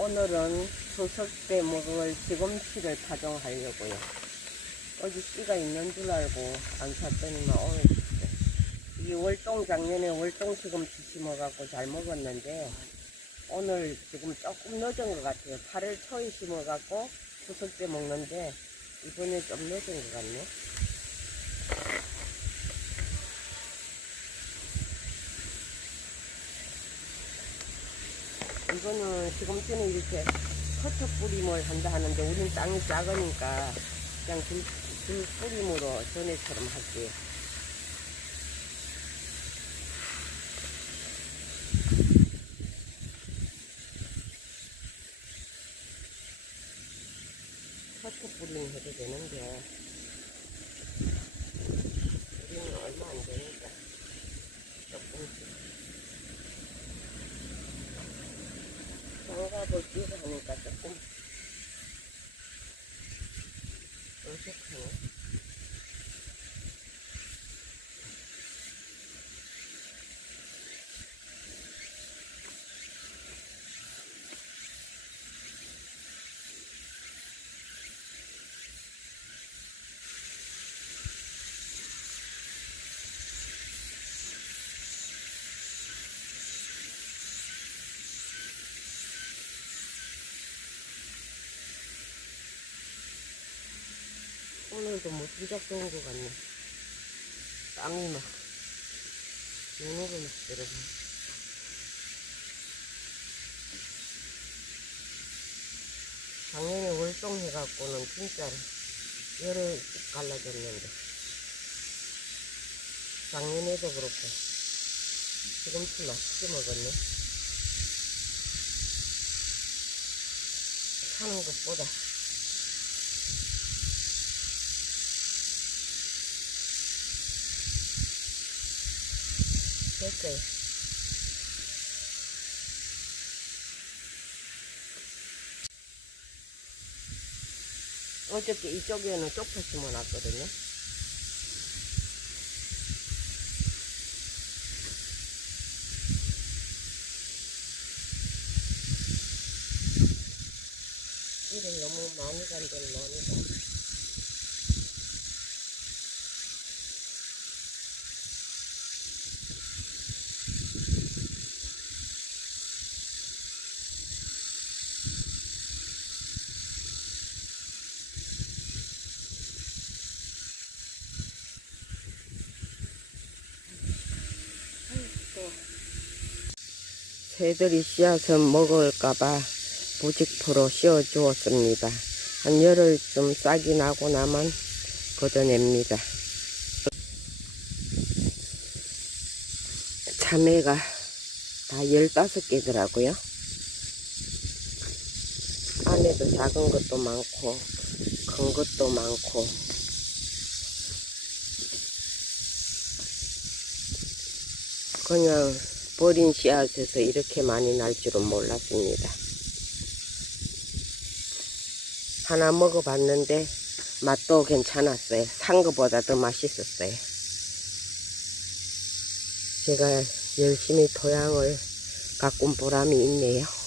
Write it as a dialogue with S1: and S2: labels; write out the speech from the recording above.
S1: 오늘은 추석 때 먹을 시금치를 파종하려고요. 어디 씨가 있는 줄 알고 안 샀더니만 오늘. 이 월동 작년에 월동 시금치 심어갖고 잘 먹었는데 오늘 지금 조금 늦은 것 같아요. 8월 초에 심어갖고 때 먹는데 이번에 좀 늦은 것 같네. 이거는 시금치는 이렇게 커터 뿌림을 한다 하는데 우린 땅이 작으니까 그냥 줄, 줄 뿌림으로 전에처럼 할게요. 커터 뿌림 해도 되는데 우리는 얼마 안 되니까 조금씩 장갑을 끼고 하니까 조금 어색하네. 오늘도 뭐 진짜 좋은 것 같네. 땀이 막, 눈으로 막 들어가. 작년에 월동 해갖고는 진짜로 여러 씩 갈라졌는데. 작년에도 그렇고, 시금치 맛있게 먹었네. 사는 것보다. 됐어요. 어저께 이쪽에는 쪽파 심어놨거든요. 이를 너무 많이 간데는 많이 간. 새들이 씨앗을 먹을까봐 부직포로 씌워 주었습니다. 한 열흘쯤 싹이 나고 나면 걷어냅니다. 참외가 다 15개더라고요. 안에도 작은 것도 많고, 큰 것도 많고, 그냥 버린 씨앗에서 이렇게 많이 날 줄은 몰랐습니다. 하나 먹어봤는데 맛도 괜찮았어요. 산 것보다 더 맛있었어요. 제가 열심히 토양을 가꾼 보람이 있네요.